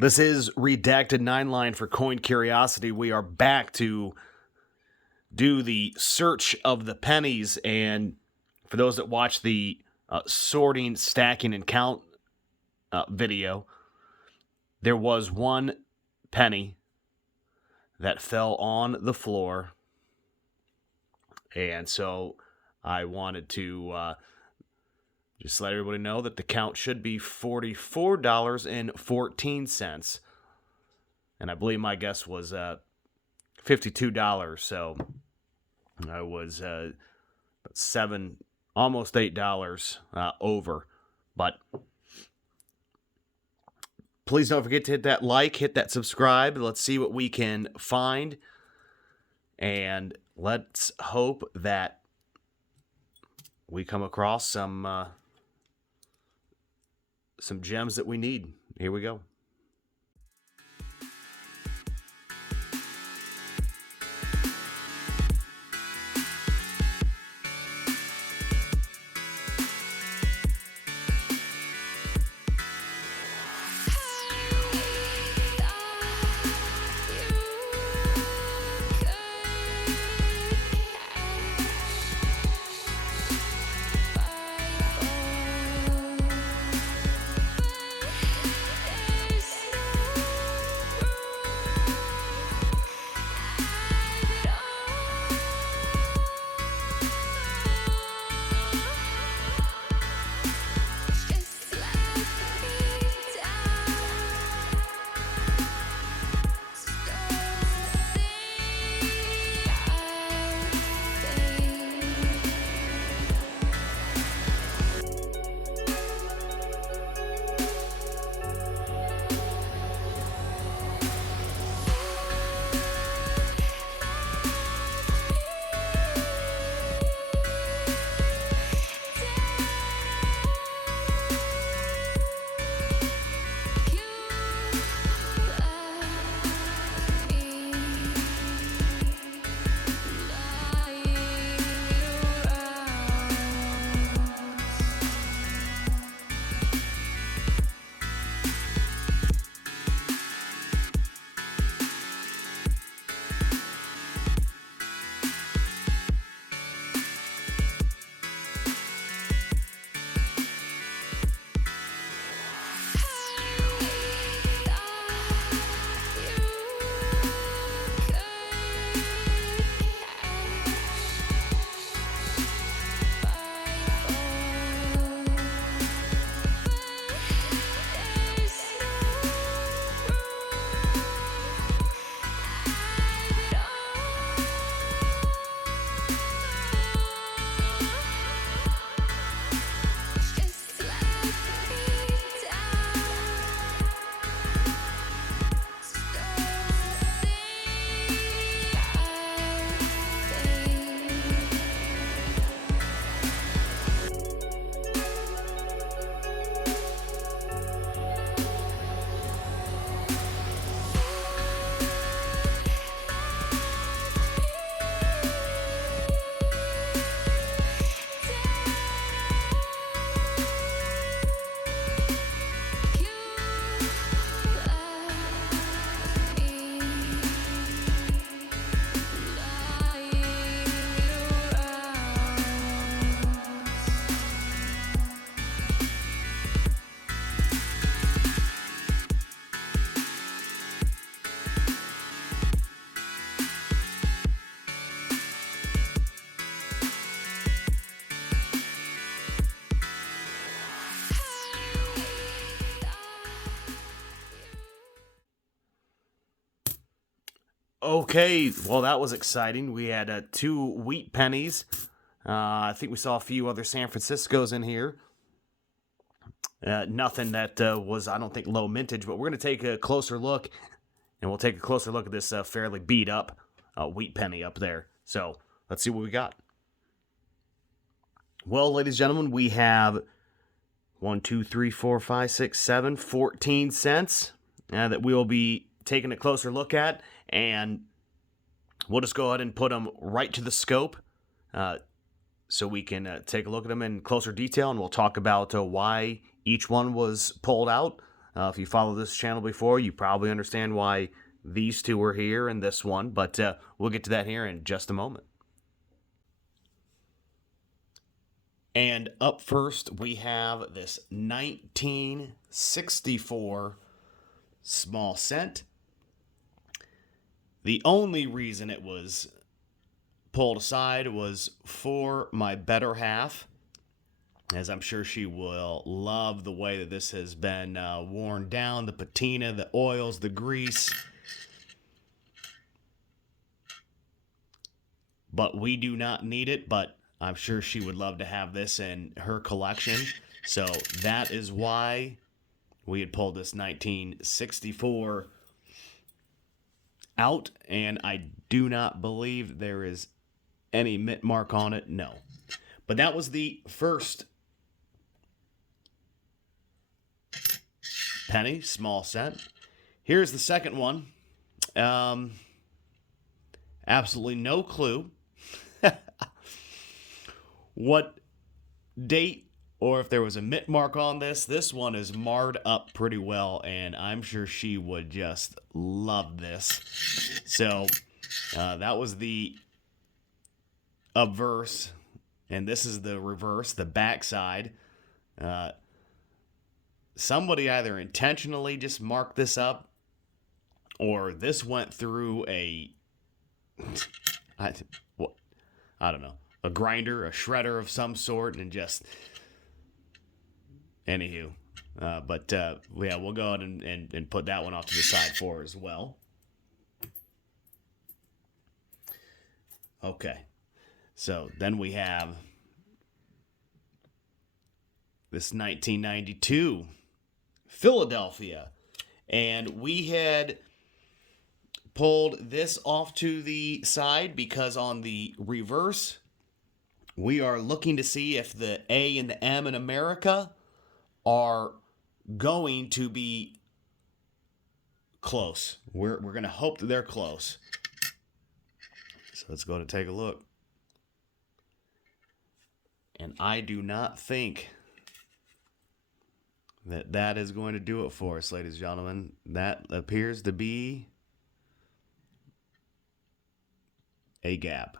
This is Redacted 9line for Coin Curiosity. We are back to do the search of the pennies. And for those that watch the sorting, stacking, and count video, there was one penny that fell on the floor. And so I wanted to just let everybody know that the count should be $44.14. And I believe my guess was $52. So I was almost $8 over. But please don't forget to hit that like, hit that subscribe. Let's see what we can find. And let's hope that we come across some gems that we need. Here we go. Okay, well, that was exciting. We had 2 wheat pennies. I think we saw a few other San Franciscos in here. Nothing that was, I don't think, low mintage, but we're going to take a closer look, and we'll take a closer look at this fairly beat up wheat penny up there. So let's see what we got. Well, ladies and gentlemen, we have 1, 2, 3, 4, 5, 6, 7, 14 cents that we will be taking a closer look at, and we'll just go ahead and put them right to the scope so we can take a look at them in closer detail, and we'll talk about why each one was pulled out, If you follow this channel before, you probably understand why these two are here and this one, but we'll get to that here in just a moment. And up first, we have this 1964 small cent. The only reason it was pulled aside was for my better half, as I'm sure she will love the way that this has been worn down, the patina, the oils, the grease. But we do not need it, but I'm sure she would love to have this in her collection. So that is why we had pulled this 1964 out, and I do not believe there is any mint mark on it. No. But that was the first penny, small cent. Here's the second one. Absolutely no clue what date or if there was a mint mark on this. This one is marred up pretty well, and I'm sure she would just love this. So that was the obverse, and this is the reverse, the backside. Somebody either intentionally just marked this up, or this went through I don't know, a grinder, a shredder of some sort, and just, anywho. But yeah, we'll go ahead and put that one off to the side for as well. Okay. So then we have this 1992 Philadelphia. And we had pulled this off to the side because on the reverse, we are looking to see if the A and the M in America are going to be close. We're going to hope that they're close. So let's go to take a look. And I do not think that is going to do it for us, ladies and gentlemen. That appears to be a gap.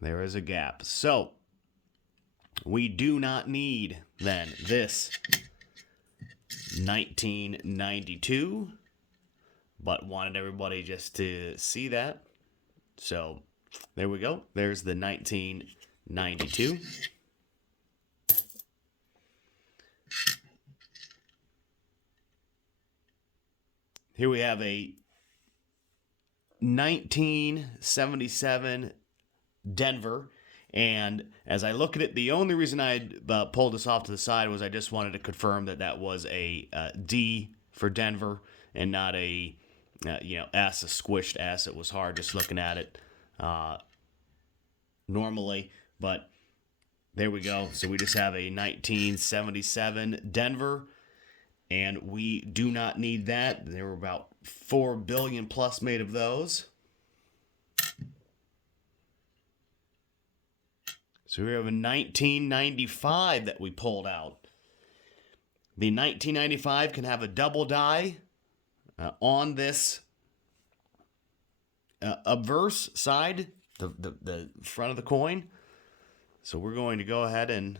There is a gap. So we do not need, then, this 1992, but wanted everybody just to see that. So there we go. There's the 1992. Here we have a 1977 Denver. And as I look at it, the only reason I pulled this off to the side was I just wanted to confirm that that was a D for Denver and not a S, a squished S. It was hard just looking at it normally, but there we go. So we just have a 1977 Denver, and we do not need that. There were about 4 billion plus made of those. So we have a 1995 that we pulled out. The 1995 can have a double die on this obverse side, the front of the coin. So we're going to go ahead and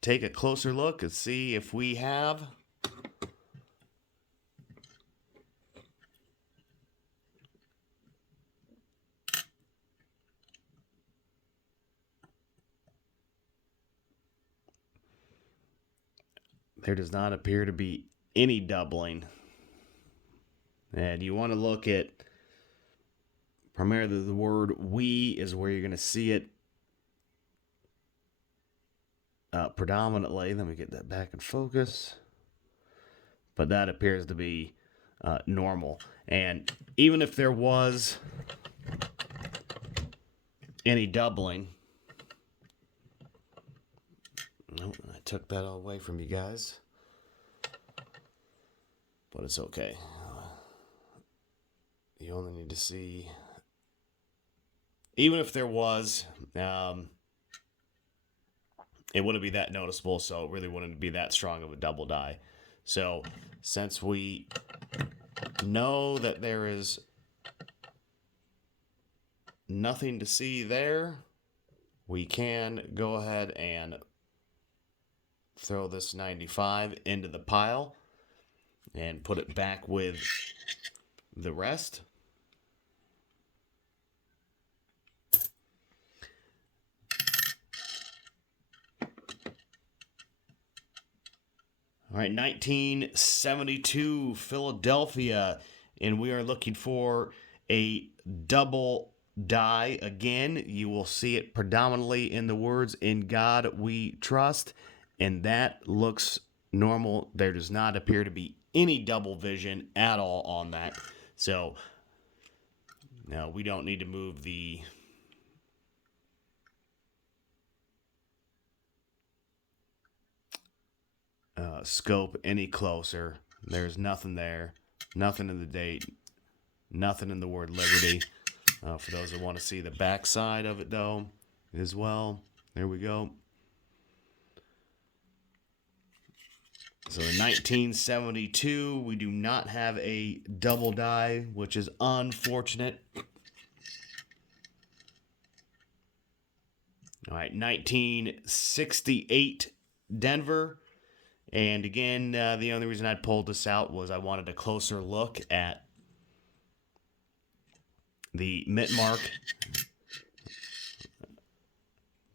take a closer look and see if we have there does not appear to be any doubling. And you want to look at primarily the word we is where you're going to see it predominantly. Let me get that back in focus. But that appears to be normal. And even if there was any doubling, nope, I took that all away from you guys. But it's okay. You only need to see, even if there was it wouldn't be that noticeable, so it really wouldn't be that strong of a double die. So since we know that there is nothing to see there, we can go ahead and throw this 95 into the pile and put it back with the rest. All right, 1972 Philadelphia, and we are looking for a double die again. You will see it predominantly in the words "In God We Trust," and that looks normal. There does not appear to be any double vision at all on that. So, no, we don't need to move the scope any closer. There's nothing there. Nothing in the date. Nothing in the word liberty. For those that want to see the back side of it, though, as well. There we go. So in 1972, we do not have a double die, which is unfortunate. All right, 1968 Denver. And again, the only reason I pulled this out was I wanted a closer look at the mint mark.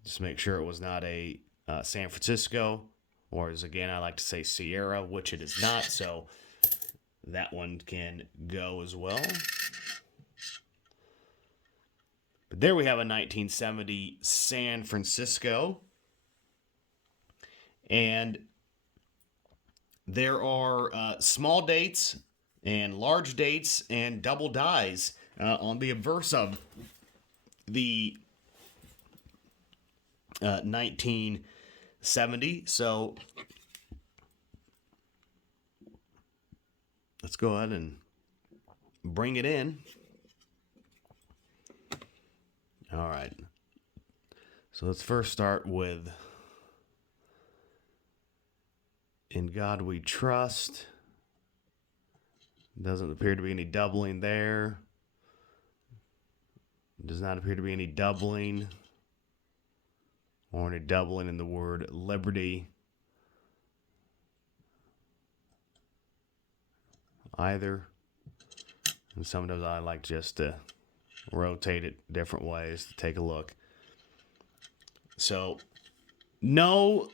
Just make sure it was not a San Francisco, or as again I like to say Sierra, which it is not, so that one can go as well. But there we have a 1970 San Francisco. And there are small dates and large dates and double dies on the obverse of the 1970. So let's go ahead and bring it in. All right. So let's first start with "In God We Trust." Doesn't appear to be any doubling there. Does not appear to be any doubling or any doubling in the word liberty either. And sometimes I like just to rotate it different ways to take a look. So no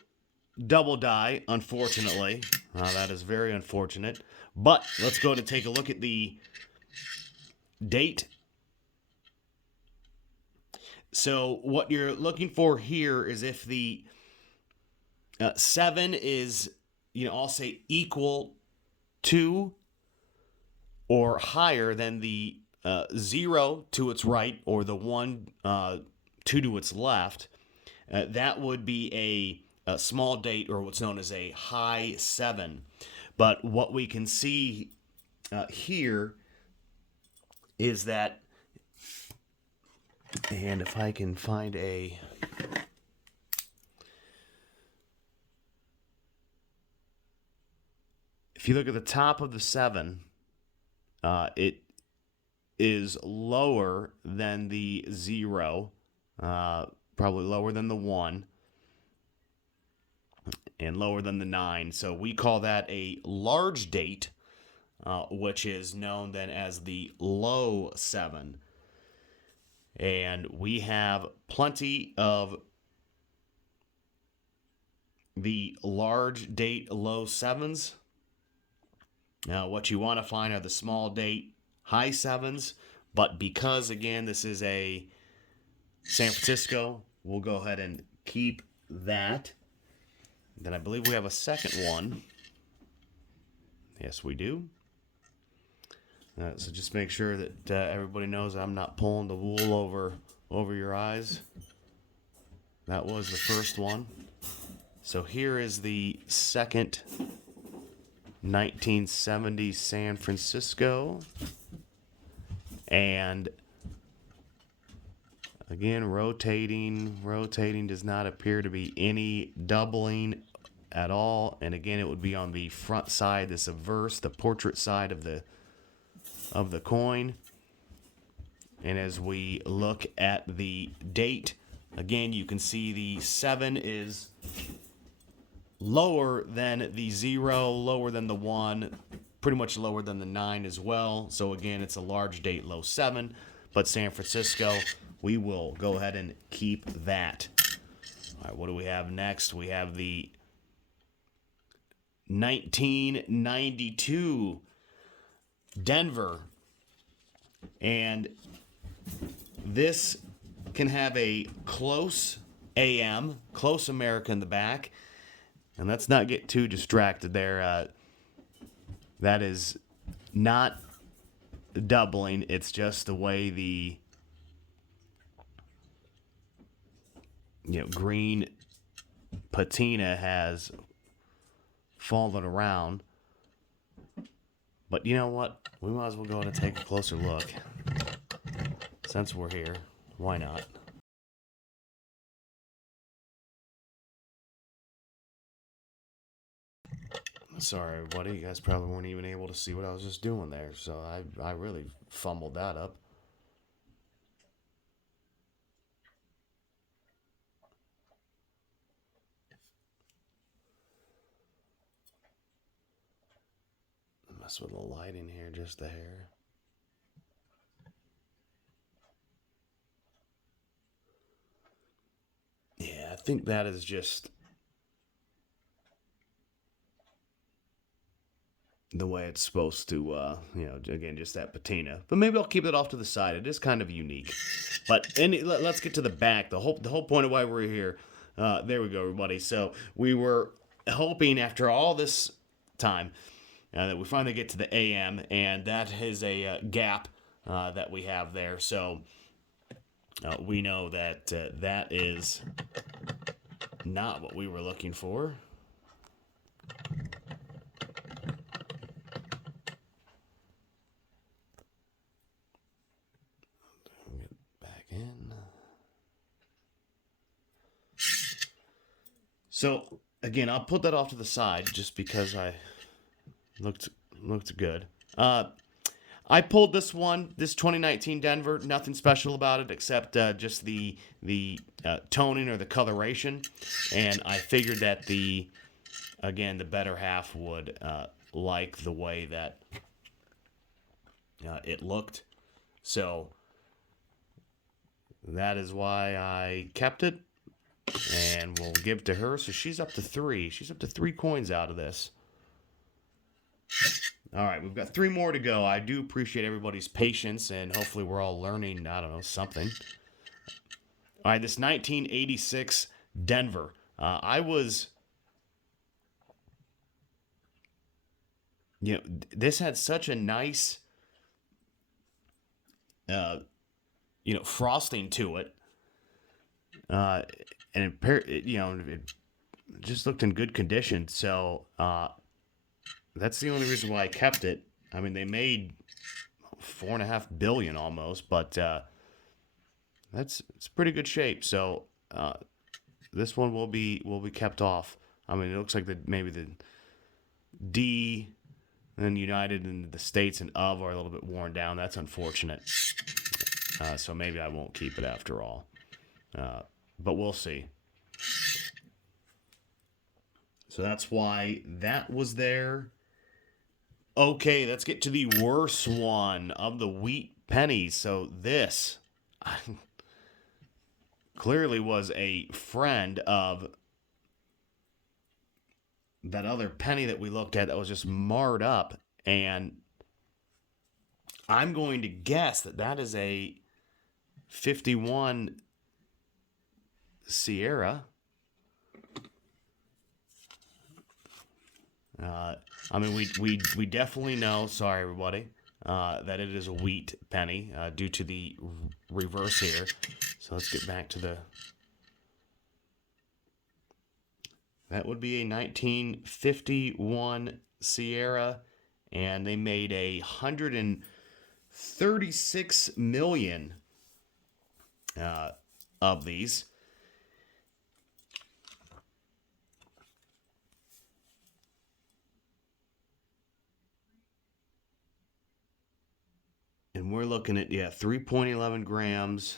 double die, unfortunately. That is very unfortunate. But let's go to take a look at the date. So what you're looking for here is if the 7 is, I'll say equal to or higher than the 0 to its right or the 1, 2 to its left, that would be a small date, or what's known as a high 7. But what we can see here is that, and if I can find if you look at the top of the 7, it is lower than the 0, probably lower than the 1, and lower than the 9. So we call that a large date, which is known then as the low 7. And we have plenty of the large date low 7s. Now, what you want to find are the small date high 7s. But because, again, this is a San Francisco, we'll go ahead and keep that. Then I believe we have a second one. Yes, we do. So just make sure that everybody knows I'm not pulling the wool over your eyes. That was the first one. So here is the second 1970 San Francisco. And Again, rotating does not appear to be any doubling at all. And again, it would be on the front side, this obverse, the portrait side of the coin. And as we look at the date, again, you can see the 7 is lower than the 0, lower than the 1, pretty much lower than the 9 as well. So again, it's a large date, low 7. But San Francisco, we will go ahead and keep that. All right, what do we have next? We have the 1992 Denver. And this can have a close AM, close America in the back. And let's not get too distracted there. That is not doubling. It's just the way the green patina has fallen around. But you know what? We might as well go ahead and take a closer look. Since we're here, why not? Sorry, everybody. You guys probably weren't even able to see what I was just doing there, so I really fumbled that up. Mess with the lighting here just a hair. Yeah, I think that is just the way it's supposed to, again, just that patina. But maybe I'll keep it off to the side. It is kind of unique. But let's get to the back. The whole point of why we're here. There we go, everybody. So we were hoping after all this time that we finally get to the AM, and that is a gap that we have there. So we know that that is not what we were looking for. So again, I'll put that off to the side just because I looked good. I pulled this 2019 Denver. Nothing special about it except just the toning or the coloration, and I figured that the better half would like the way that it looked. So that is why I kept it. And we'll give to her. So she's up to 3. She's up to 3 coins out of this. All right, we've got 3 more to go. I do appreciate everybody's patience, and hopefully we're all learning, I don't know, something. All right, this 1986 Denver. This had such a nice, frosting to it. And it just looked in good condition. So that's the only reason why I kept it. I mean, they made $4.5 billion almost, but it's pretty good shape. So this one will be kept off. I mean, it looks like maybe the D and United and the States and of are a little bit worn down. That's unfortunate. So maybe I won't keep it after all. But we'll see. So that's why that was there. Okay, let's get to the worst one of the wheat pennies. So this clearly was a friend of that other penny that we looked at that was just marred up. And I'm going to guess that is a 51 Sierra. I mean, we definitely know, sorry everybody, that it is a wheat penny due to the reverse here. So let's get back to that would be a 1951 Sierra, and they made 136 million of these. And we're looking at, 3.11 grams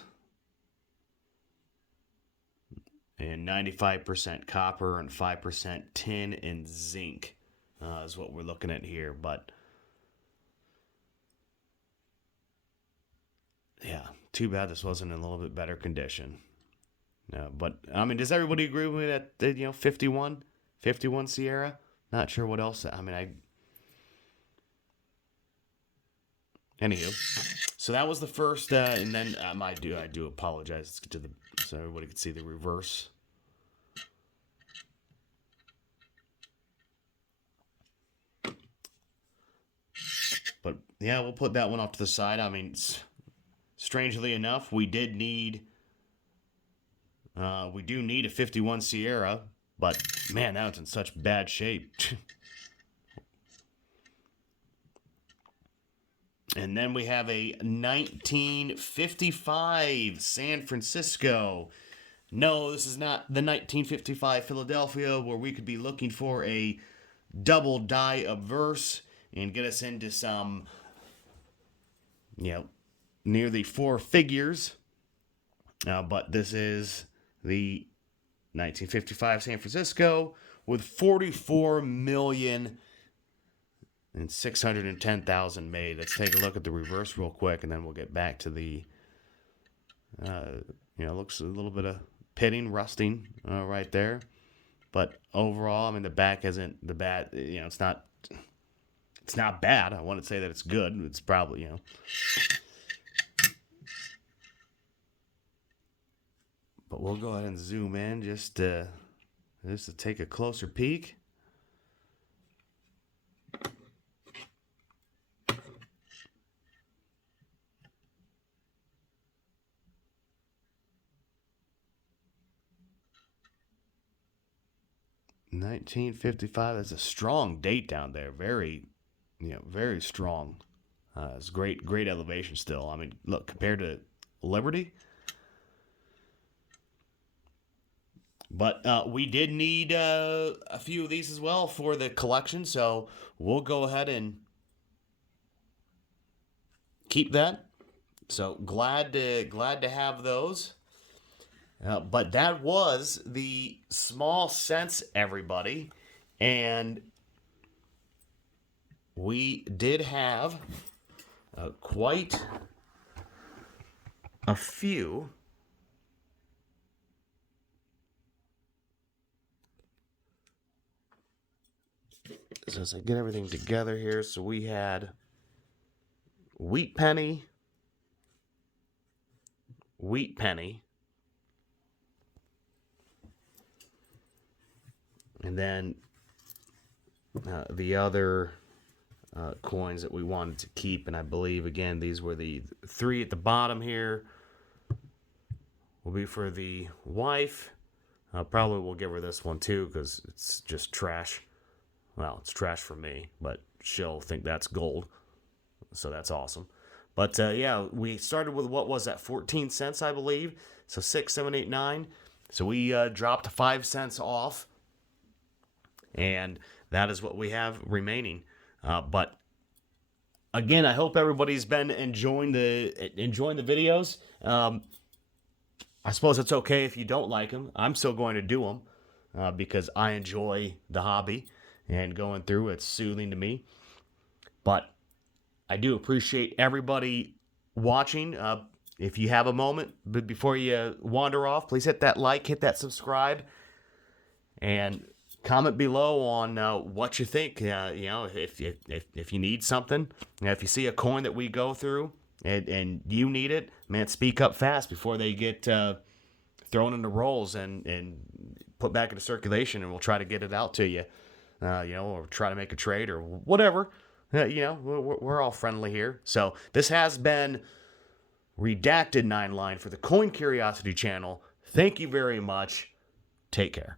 and 95% copper and 5% tin and zinc is what we're looking at here. But, yeah, too bad this wasn't in a little bit better condition. But, I mean, does everybody agree with me that, 51 Sierra? Not sure what else. I mean, Anywho, so that was the first, and then I do apologize so everybody could see the reverse. But yeah, we'll put that one off to the side. I mean, strangely enough, we do need a 51 Sierra, but man, that was in such bad shape. And then we have a 1955 San Francisco. No, this is not the 1955 Philadelphia, where we could be looking for a double die obverse and get us into some, near the four figures. But this is the 1955 San Francisco with 44 million and 610,000 made. Let's take a look at the reverse real quick, and then we'll get back to the, looks a little bit of pitting, rusting right there. But overall, I mean, the back isn't the bad, it's not bad. I wouldn't say that it's good. It's probably, But we'll go ahead and zoom in just to take a closer peek. $1955. That's a strong date down there. Very, very strong. It's great elevation still. I mean, look, compared to Liberty. But we did need a few of these as well for the collection, so we'll go ahead and keep that. So glad to have those. But that was the small sense, everybody. And we did have quite a few. So as I get everything together here, so we had Wheat Penny. And then the other coins that we wanted to keep, and I believe, again, these were the three at the bottom here, will be for the wife. Probably we'll give her this one too, because it's just trash. Well, it's trash for me, but she'll think that's gold, so that's awesome. But yeah, we started with, what was that, 14 cents, I believe. So 6, 7, 8, 9. So we dropped 5 cents off. And that is what we have remaining. But again, I hope everybody's been enjoying the videos. I suppose it's okay if you don't like them. I'm still going to do them because I enjoy the hobby and going through. It's soothing to me. But I do appreciate everybody watching. If you have a moment, but before you wander off, please hit that like, hit that subscribe, and comment below on what you think. If you need something, if you see a coin that we go through and you need it, man, speak up fast before they get thrown into rolls and put back into circulation, and we'll try to get it out to you. Or try to make a trade or whatever. We're all friendly here. So this has been Redacted 9line for the Coin Curiosity channel. Thank you very much. Take care.